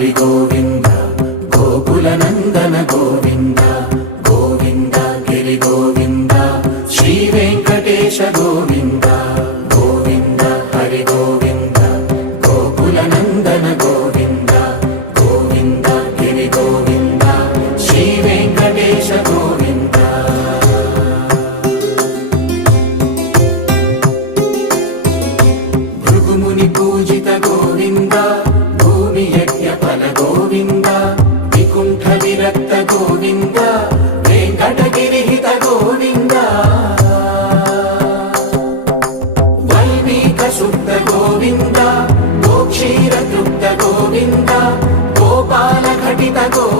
హరి గోవింద గోకుల నందన గోవింద గోవింద గిరి గోవింద శ్రీ వెంకటేశ గోవింద గోవింద హరి గోవింద గోకుల నందన గోవింద గోవింద గిరి గోవింద శ్రీ వెంకటేశ గోవింద భృగుముని పూజిత గోవింద భూమి యజ్ఞ ఫల గోవింద వికుంఠ విరక్త గోవింద వెంకటగిరిహిత గోవింద వైదిక శుద్ధ గోవింద గోక్షీర తృప్త గోవింద గోపాల ఘటిత గోవింద